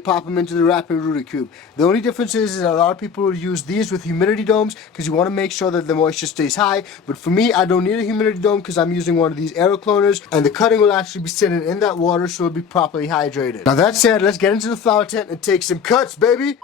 pop them into the wrapping Rudikube. The only difference is a lot of people will use these with humidity domes because you want to make sure that the moisture stays high. But for me, I don't need a humidity dome because I'm using one of these aero cloners, and the cutting will actually be sitting in that water, so it'll be properly hydrated. Now that said, let's get into the flower tent and take some cuts, baby.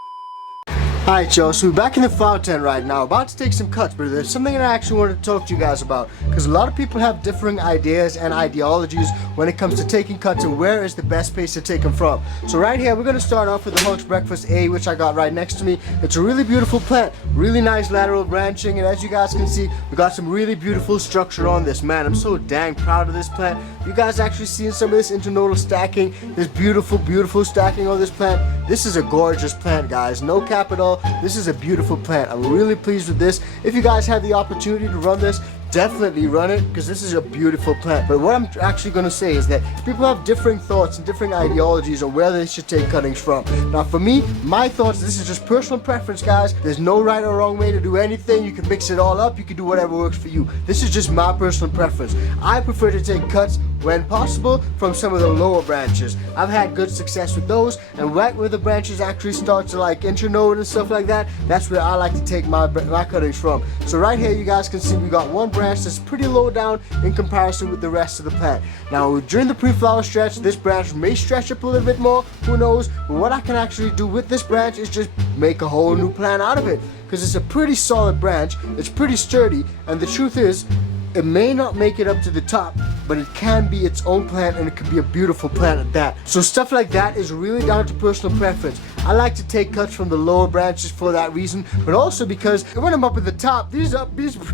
Alright y'all, so we're back in the flower tent right now, about to take some cuts, but there's something that I actually wanted to talk to you guys about, because a lot of people have differing ideas and ideologies when it comes to taking cuts and where is the best place to take them from. So right here, we're going to start off with the Hulk's Breakfast A, which I got right next to me. It's a really beautiful plant, really nice lateral branching, and as you guys can see, we got some really beautiful structure on this. Man, I'm so dang proud of this plant. You guys actually seeing some of this internodal stacking, this beautiful stacking on this plant. This is a gorgeous plant, guys, no cap at all. This is a beautiful plant. I'm really pleased with this. If you guys have the opportunity to run this, definitely run it, because this is a beautiful plant. But what I'm actually going to say is that people have differing thoughts and different ideologies on where they should take cuttings from. Now for me, my thoughts, this is just personal preference, guys. There's no right or wrong way to do anything. You can mix it all up. You can do whatever works for you. This is just my personal preference. I prefer to take cuts when possible from some of the lower branches. I've had good success with those, and right where the branches actually start to like internode and stuff like that, that's where I like to take my cuttings from. So right here you guys can see we got one branch that's pretty low down in comparison with the rest of the plant. Now during the pre-flower stretch, this branch may stretch up a little bit more, who knows, but what I can actually do with this branch is just make a whole new plant out of it, because it's a pretty solid branch, it's pretty sturdy, and the truth is, it may not make it up to the top, but it can be its own plant, and it could be a beautiful plant at that. So stuff like that is really down to personal preference. I like to take cuts from the lower branches for that reason, but also because when I'm up at the top, these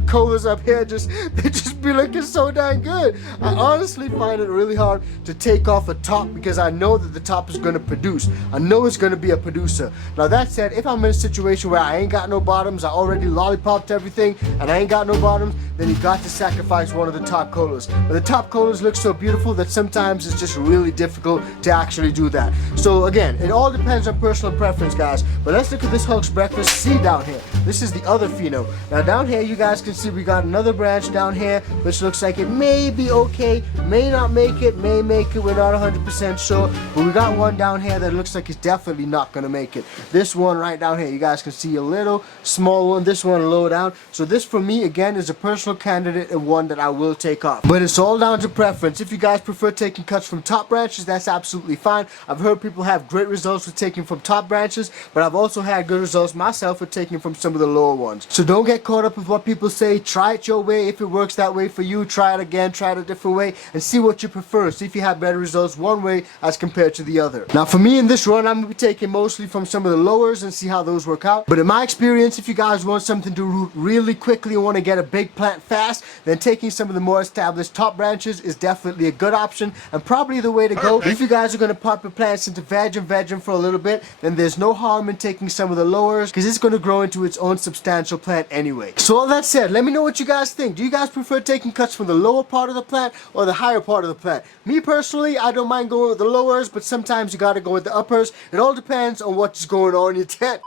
colas up here they just be looking so dang good. I honestly find it really hard to take off a top because I know that the top is going to produce. I know it's going to be a producer. Now that said, if I'm in a situation where I ain't got no bottoms, I already lollipopped everything, and I ain't got no bottoms, then you got to sacrifice one of the top colas. But the top colas look so beautiful that sometimes it's just really difficult to actually do that. So again, it all depends on personal preference, guys. But let's look at this Hulk's Breakfast C down here. This is the other pheno. Now down here you guys can see we got another branch down here which looks like it may be okay, may not make it, may make it, we're not 100% sure, but we got one down here that looks like it's definitely not gonna make it. This one right down here, you guys can see a little small one, this one low down. So this for me again is a personal candidate and one that I will take off. But it's all down to preference. If you guys prefer taking cuts from top branches, that's absolutely fine. I've heard people have great results with taking from top branches, but I've also had good results myself with taking from some of the lower ones. So don't get caught up with what people say. Try it your way. If it works that way for you, try it again, try it a different way, and see what you prefer. See if you have better results one way as compared to the other. Now for me in this run, I'm going to be taking mostly from some of the lowers and see how those work out. But in my experience, if you guys want something to root really quickly and want to get a big plant fast, then taking some of the more established top branches is definitely a good option and probably the way to go. If you guys are going to pop your plants into veg them for a little bit, then there's no harm in taking some of the lowers because it's going to grow into its own substantial plant anyway. So all that said, let me know what you guys think. Do you guys prefer taking cuts from the lower part of the plant or the higher part of the plant? Me personally, I don't mind going with the lowers, but sometimes you got to go with the uppers. It all depends on what's going on in your tent.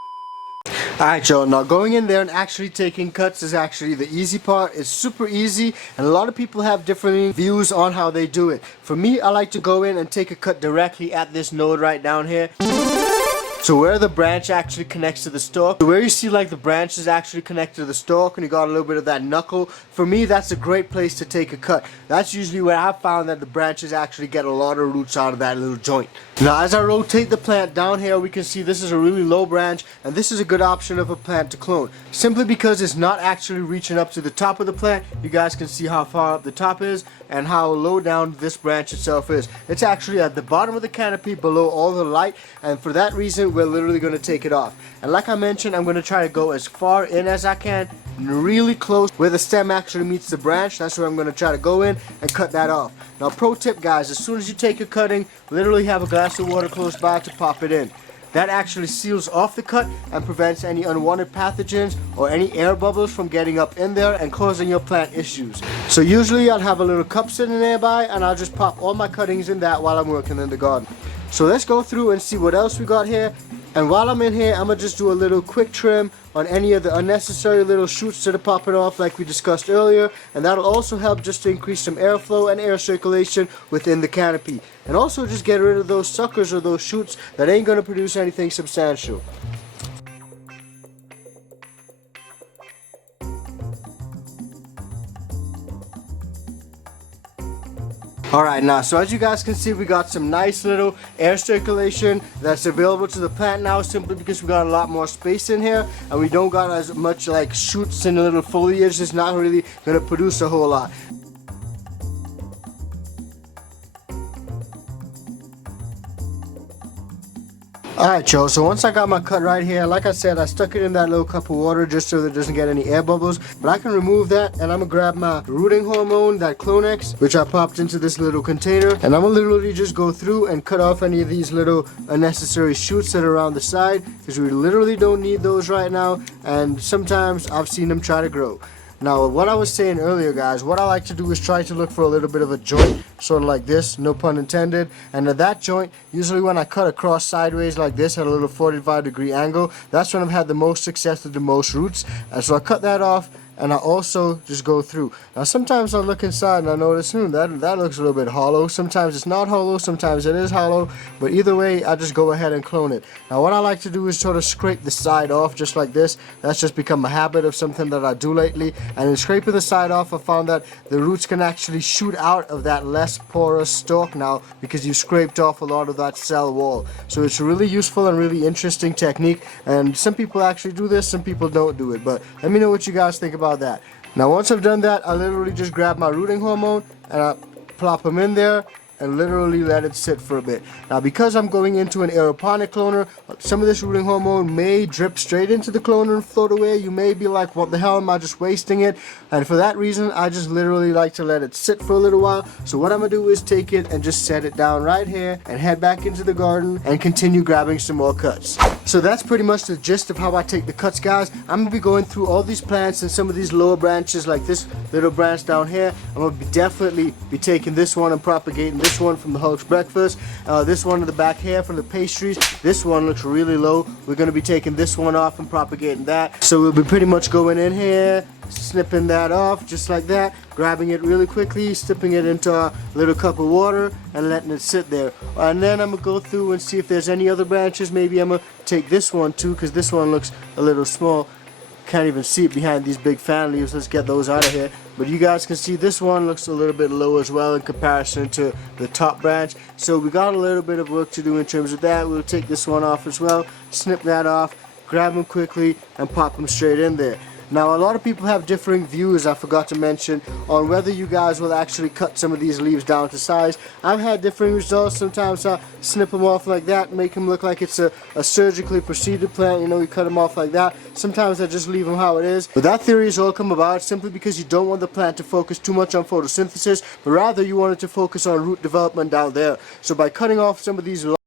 Alright y'all, now going in there and actually taking cuts is actually the easy part. It's super easy, and a lot of people have different views on how they do it. For me, I like to go in and take a cut directly at this node right down here. So where the branch actually connects to the stalk, so where you see like the branch is actually connected to the stalk and you got a little bit of that knuckle, for me that's a great place to take a cut. That's usually where I found that the branches actually get a lot of roots out of that little joint. Now as I rotate the plant down here, we can see this is a really low branch, and this is a good option of a plant to clone. Simply because it's not actually reaching up to the top of the plant. You guys can see how far up the top is and how low down this branch itself is. It's actually at the bottom of the canopy below all the light, and for that reason we're literally going to take it off. And like I mentioned, I'm going to try to go as far in as I can, really close where the stem actually meets the branch. That's where I'm going to try to go in and cut that off. Now pro tip guys, as soon as you take your cutting, literally have a glass of water close by to pop it in. That actually seals off the cut and prevents any unwanted pathogens or any air bubbles from getting up in there and causing your plant issues. So usually I'll have a little cup sitting nearby and I'll just pop all my cuttings in that while I'm working in the garden. So let's go through and see what else we got here. And while I'm in here, I'm gonna just do a little quick trim on any of the unnecessary little shoots that are popping off like we discussed earlier, and that'll also help just to increase some airflow and air circulation within the canopy, and also just get rid of those suckers or those shoots that ain't gonna produce anything substantial. Alright, now so as you guys can see, we got some nice little air circulation that's available to the plant now, simply because we got a lot more space in here and we don't got as much like shoots and little foliage. It's not really going to produce a whole lot. Alright y'all, so once I got my cut right here, like I said, I stuck it in that little cup of water just so that it doesn't get any air bubbles. But I can remove that, and I'm going to grab my rooting hormone, that Clonex, which I popped into this little container. And I'm going to literally just go through and cut off any of these little unnecessary shoots that are around the side, because we literally don't need those right now, and sometimes I've seen them try to grow. Now, what I was saying earlier, guys, what I like to do is try to look for a little bit of a joint, sort of like this, no pun intended. And at that joint, usually when I cut across sideways like this at a little 45-degree angle, that's when I've had the most success with the most roots. And so I cut that off, and I also just go through. Now sometimes I look inside and I notice, that looks a little bit hollow. Sometimes it's not hollow, sometimes it is hollow, but either way, I just go ahead and clone it. Now what I like to do is sort of scrape the side off just like this. That's just become a habit of something that I do lately. And in scraping the side off, I found that the roots can actually shoot out of that less porous stalk now, because you scraped off a lot of that cell wall. So it's a really useful and really interesting technique, and some people actually do this, some people don't do it. But let me know what you guys think about that. Now once I've done that, I literally just grab my rooting hormone and I plop them in there and literally let it sit for a bit. Now because I'm going into an aeroponic cloner, some of this rooting hormone may drip straight into the cloner and float away. You may be like, what the hell, am I just wasting it? And for that reason, I just literally like to let it sit for a little while. So what I'm gonna do is take it and just set it down right here and head back into the garden and continue grabbing some more cuts. So that's pretty much the gist of how I take the cuts, guys. I'm gonna be going through all these plants and some of these lower branches, like this little branch down here. I'm gonna definitely be taking this one and propagating this one from the Hulk's breakfast. This one in the back here from the pastries. This one looks really low. We're gonna be taking this one off and propagating that. So we'll be pretty much going in here, snipping that off just like that, grabbing it really quickly, slipping it into a little cup of water and letting it sit there. And then I'm gonna go through and see if there's any other branches. Maybe I'm gonna take this one too, because this one looks a little small. Can't even see it behind these big fan leaves. Let's get those out of here. But you guys can see this one looks a little bit low as well in comparison to the top branch. So we got a little bit of work to do in terms of that. We'll take this one off as well, snip that off, grab them quickly and pop them straight in there. Now a lot of people have differing views, I forgot to mention, on whether you guys will actually cut some of these leaves down to size. I've had differing results. Sometimes I snip them off like that, make them look like it's a surgically proceeded plant, you know, you cut them off like that. Sometimes I just leave them how it is. But that theory has all come about simply because you don't want the plant to focus too much on photosynthesis, but rather you want it to focus on root development down there. So by cutting off some of these